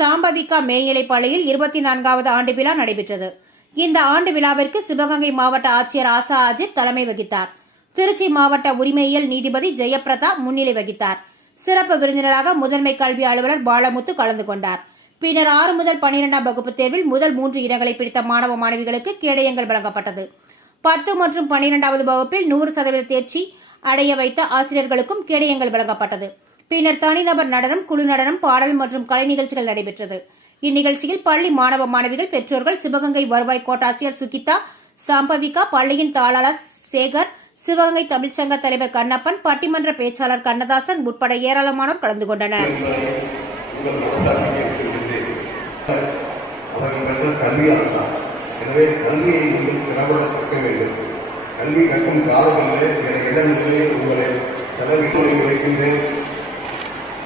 சாம்பவிகா மேல்நிலைப்பாளையில் இருபத்தி நான்காவது ஆண்டு விழா நடைபெற்றது. இந்த ஆண்டு விழாவிற்கு சிவகங்கை மாவட்ட ஆட்சியர் ஆசா அஜித் தலைமை வகித்தார். திருச்சி மாவட்ட உரிமையியல் நீதிபதி ஜெயபிரதா முன்னிலை வகித்தார். சிறப்பு விருந்தினராக முதன்மை கல்வி அலுவலர் பாலமுத்து கலந்து கொண்டார். பின்னர் ஆறு முதல் பனிரெண்டாம் வகுப்பு தேர்வில் முதல் மூன்று இடங்களை பிடித்த மாணவ மாணவிகளுக்கு கேடயங்கள் வழங்கப்பட்டது. பத்து மற்றும் பன்னிரெண்டாவது வகுப்பில் நூறு சதவீத தேர்ச்சி அடைய வைத்த ஆசிரியர்களுக்கும் கேடயங்கள் வழங்கப்பட்டது. பின்னர் தனிநபர் நடனம் குழு நடனம் பாடல் மற்றும் கலை நிகழ்ச்சிகள் நடைபெற்றது. இந்நிகழ்ச்சியில் பள்ளி மாணவ மாணவிகள் பெற்றோர்கள் சிவகங்கை வருவாய் கோட்டாட்சியர் சுகிதா சாம்பவிகா பள்ளியின் தாளாளர் சேகர் சிவகங்கை தமிழ்ச்சங்க தலைவர் கண்ணப்பன் பட்டிமன்ற பேச்சாளர் கண்ணதாசன் உட்பட ஏராளமானோர் கலந்து கொண்டனர். எனவே கல்வியை நீங்கள் திறம்பட கற்க வேண்டும். கல்வி கற்கும் காலங்களிலே வேற இடங்களிலே உங்களை செலவிட்டு வைக்கின்றேன்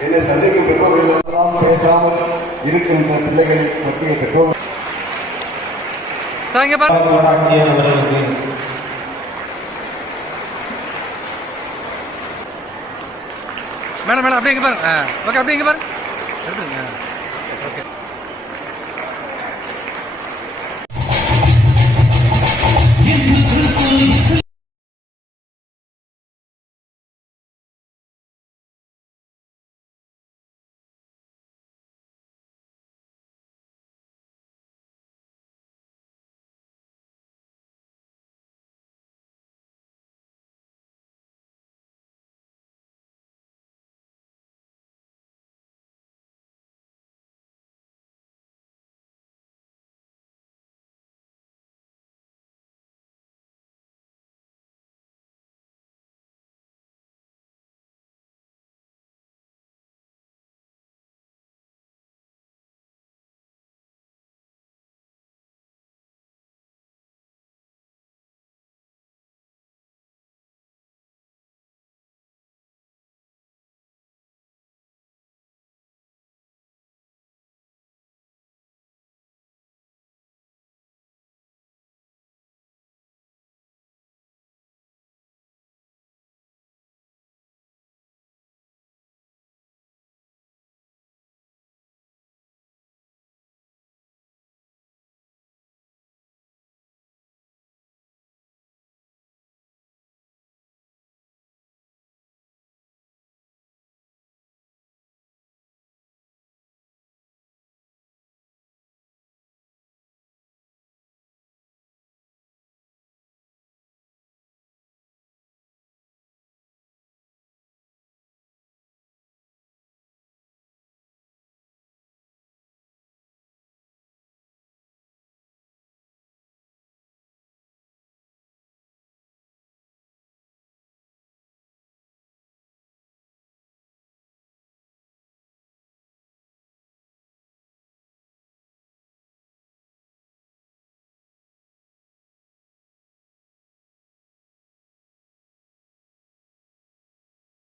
என்னை சந்திக்கும் பேசாமல் இருக்கின்ற பிள்ளைகளை பற்றிய பெற்றோர்கள் ஆட்சியர் அவர்களுக்கு மேடம் மேடம் அப்படியே இங்க பாருங்க. ஓகே அப்படியே இங்க பாருங்க. எடுத்துருங்க